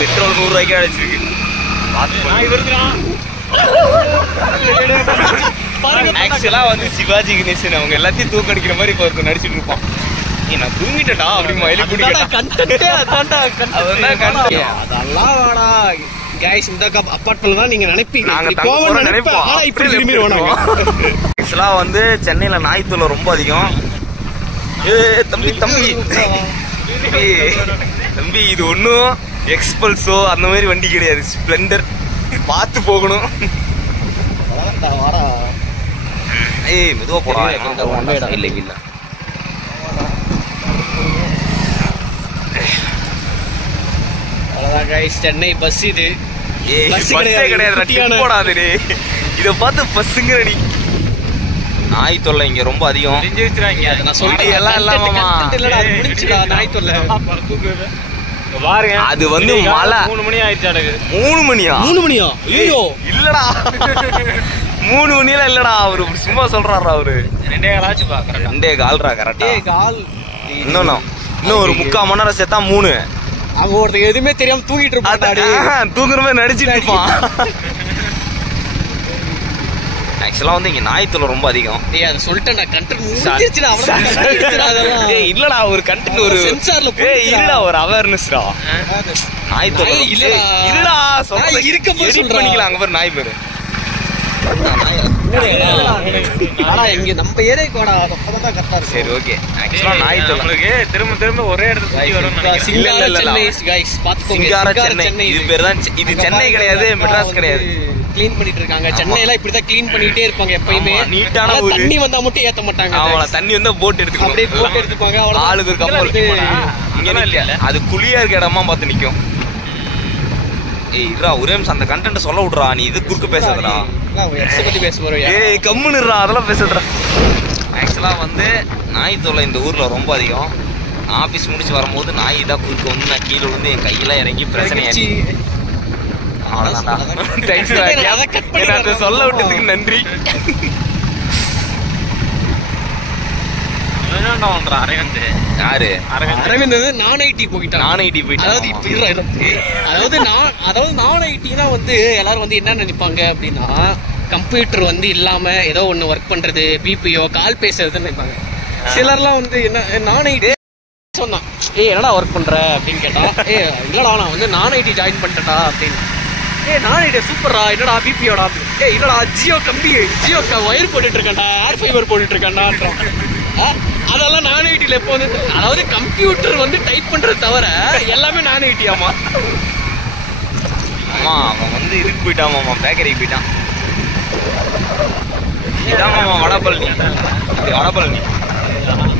Petrol 100 ரூபாய்க்கு அடிச்சிருக்கு. ஆக்சுவலா வந்து சிவாஜி கணேசன் அவங்க எல்லாத்தையும் தூக்கடிக்கிற மாதிரி இப்போ ஒருத்தர் நடிச்சிட்டு இருப்பான். நான் தூங்கிட்டா அப்படிமா எலி பிடிக்கலாம். அதெல்லாம் வேணா கைஸ், இந்த அப்பார்ட்மெண்ட் தான் நீங்க நினைப்பீங்க. நாங்க நினைப்போம். ஆக்சுவலா வந்து சென்னையில நாய் தொல்லை ரொம்ப அதிகம். தம்பி தம்பி தம்பி இது ஒன்றும் எக்ஸ்பல்ஸோ அந்த மாதிரி வண்டி கிடையாது, ஸ்ப்ளெண்டர். பார்த்து போகணும். ஏய் மெதுவா போடா. இல்லை இல்லை அவ்வளோதான் கைஸ், சென்னை பஸ் இது. பஸ்ஸே கிடையாது, போடாது. இதை பார்த்து பஸ்ஸுங்கிற நீ. நாய் தொல்லை இங்க ரொம்ப அதிகம். நான் சொல்லிட்டு எல்லாம் இல்லாம நாய் தொல்லை பாருங்க. அது வந்து மழை 3 மணி ஆயிடுச்சு. 3 மணியா? 3 மணியா? ஐயோ இல்லடா 3 மணியெல்லாம் இல்லடா. அவரு சும்மா சொல்றாரா? அவரு 2 காலாச்சு பாக்குறேன். 2 கால்ரா கரெக்டா. இன்னும் ஒரு 3/4 மணி நேரம் சேர்த்தா 3. அவங்க ஒருத்தர் எதுவுமே தெரியாம தூங்கிட்டு இருப்பான். தூங்குற மாதிரி நடிச்சிட்டு இருப்பான். ஆக்சுவலா வந்து இங்க நாய் தொல்லை ரொம்ப அதிகம். இல்லடா ஒரு கண்டென்ட் ஒரு சென்சார்ல இல்லடா ஒரு அவேர்னஸ்டா. நாய் தொல்லை இல்லடா சொல்ல இருக்க பண்ணிக்கலாம். அங்க பேர் நாய் பேரு நம்ம ஏரியாக்கு வாடா, அப்பதான் கரெக்டா இருக்கு. சரி ஓகே. ஆக்சுவலா நாய் தொல்லை திரும்ப திரும்ப ஒரே இடத்துல சுத்தி வரும். சிங்கார சென்னை இது பேர் தான். இது சென்னை கிடையாது, மெட்ராஸ் கிடையாது. கிளீன் பண்ணிட்டு இருக்காங்க. சென்னையில இப்படிதான் கிளீன் பண்ணிட்டே இருப்பாங்க எப்பயுமே. நீட்டான தண்ணி வந்தா மட்டும் ஏத்த மாட்டாங்க. ஆமா, தண்ணி வந்தா போட் எடுத்துக்கணும். அப்படியே போட் எடுத்துப்பாங்க. ஆளுக்கு ஒரு கப்பல் இங்க இல்ல. அது குளியா இருக்க இடமா பார்த்து நிக்கும். ஏய் இதுடா ஒரே நிமிஷம் அந்த கண்டென்ட் சொல்ல விடுறா. நீ இது குறுக்க பேசாதடா. பத்தி பேச போறோம். ஏய் கம்முன்னுடா, அதெல்லாம் பேசுறா. ஆக்சுவலா வந்து நாய் தொல்லை இந்த ஊர்ல ரொம்ப அதிகம். ஆபீஸ் முடிச்சு வரும்போது நாய் தான் குறுக்க வந்து நான் கீழே வந்து என் கையெல்லாம் இறங்கி பிரச்சனை ஆயிடுச்சு. சொல்ல விட்டதுக்கு நன்றி. யாரு? அரவிந்த் நான் ஐடி போயிட்டான். அதாவது நான் ஐடினா வந்து எல்லாரும் வந்து என்ன நினைப்பாங்க அப்படின்னா, கம்ப்யூட்டர் வந்து இல்லாம ஏதோ ஒண்ணு ஒர்க் பண்றது, பிபிஓ கால் பேசுறதுன்னு நினைப்பாங்க. சிலர்லாம் வந்து என்ன நான் ஐடி சொன்னான். என்னடா ஒர்க் பண்ற அப்படின்னு கேட்டா, இல்லடா நான் வந்து நான் ஐடி ஜாயின் பண்ணிட்டா அப்படின்னு. நான் ஐடி சூப்பர்ரா, என்னடா பிபிஓடா? இல்லடா ஜியோ ஒயர் போட்டுட்டு இருக்கேன்டா, ஏர் ஃபைபர் போட்டுட்டு இருக்கேன்டான்றோம். அதெல்லாம் நான் ஐடியில் எப்போ வந்து, அதாவது கம்ப்யூட்டர் வந்து டைப் பண்றது தவிர எல்லாமே நான் ஐடி. ஆமா ஆமா, அவன் வந்து இதுக்கு போயிட்டான் மாமா, பேக்கரிக்கு போயிட்டான். இதான் மாமா வடபழனி. வடபழனி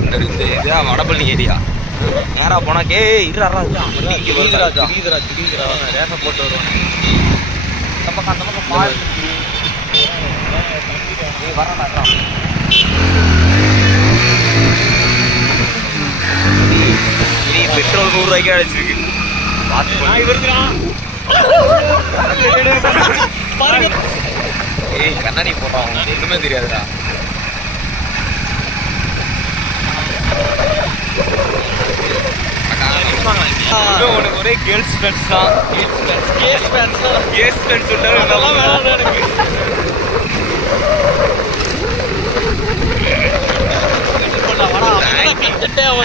இந்த இதுதான் வடபழனி ஏரியா. நேரா போனா ரேச போட்டு வருவான். அந்த பக்கம் பாரு. வரடா பெட்ரோல் 100 ரூபாய்க்கு அடிச்சிருக்கு. ஏய் கண்ணாடி போடுறான், உங்களுக்கு ஒண்ணுமே தெரியாதுடா. உனக்கு ஒரே கேர்ள்ஸ் ஃப்ரெண்ட்ஸ் தான். கேர்ள்ஸ் ஃப்ரெண்ட்ஸ் அதெல்லாம் வேணாம் எனக்கு.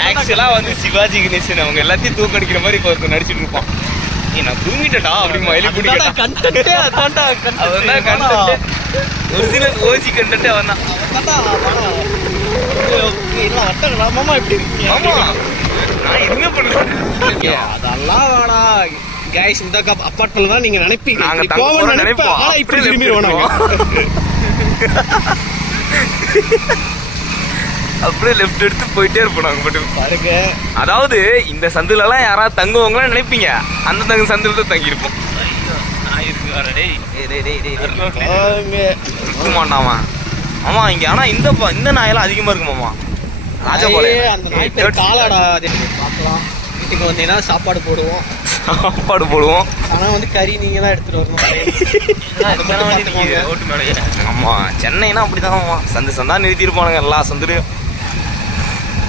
ஆக்சுவலா வந்து சிவாஜி கணேசன் அவங்க எல்லாத்தையும் தூக்கடிக்கிற மாதிரி இப்போ ஒருத்தர் நடிச்சிட்டு இருப்பான். நான் தூங்கிட்டா அப்படிமா எலி பிடிக்கலாம். ஒரிஜினல் ஓஜி கண்டென்ட் அவன் தான். நான் எதுவுமே பண்ணல. அதெல்லாம் வேணா கைஸ், இந்த அப்பார்ட்மெண்ட் தான் நீங்க நினைப்பீங்க. நாங்க நினைப்போம். இப்படி திரும்பிடுவோம். அப்படியே லெஃப்ட் எடுத்து போயிட்டே இருப்போம் நாங்க மட்டும் பாருங்க. அதாவது இந்த சந்துல எல்லாம் யாராவது தங்குவாங்களா நினைப்பீங்க, அந்த சந்துல தான் தங்கி இருப்போம். இருக்க மாட்டாமா. ஆமா இங்க ஆனா இந்த நாயெல்லாம் அதிகமா இருக்குமாமா. ராஜபாளையம் அந்த நாய் பேர் காலாடா. பார்க்கலாம், வீட்டுக்கு வந்தீங்கன்னா சாப்பாடு போடுவோம். ஆனா வந்து கறி நீங்க தான் எடுத்துட்டு வரணும். ஆமா சென்னைனா அப்படிதான் சந்து சந்தா நிறுத்தி இருப்பானுங்க எல்லா சந்துலையும்.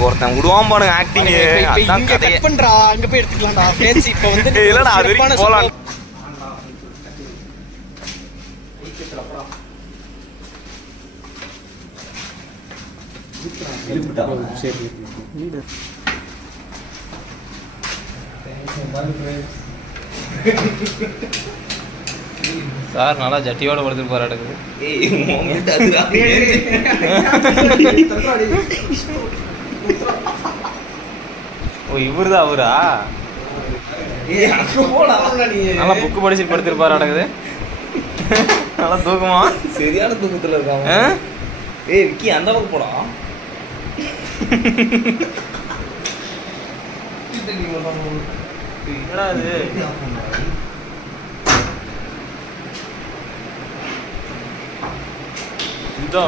ஒருத்தன் விடுவான் பாருங்க ஆக்டிங். அதான் இங்க கதையே. கட் பண்றா, அங்க போய் எடுத்துக்கலாம்டா. ஃப்ரெண்ட்ஸ் இப்போ வந்து இல்லடா அது சிறப்பான வரைக்கும் போலாம். சார் நல்லா ஜட்டியோட படுத்துட்டு போராடுது. ஓ இவருதான் அவரா? நல்லா புக்கு படிச்சுட்டு படுத்துட்டு போராடுது. நல்லா தூக்கமா? சரியான தூக்கத்துல இருக்காங்க. ஏய் விக்கி அந்த பக்கம் போடா. என்னடா இது? இதோ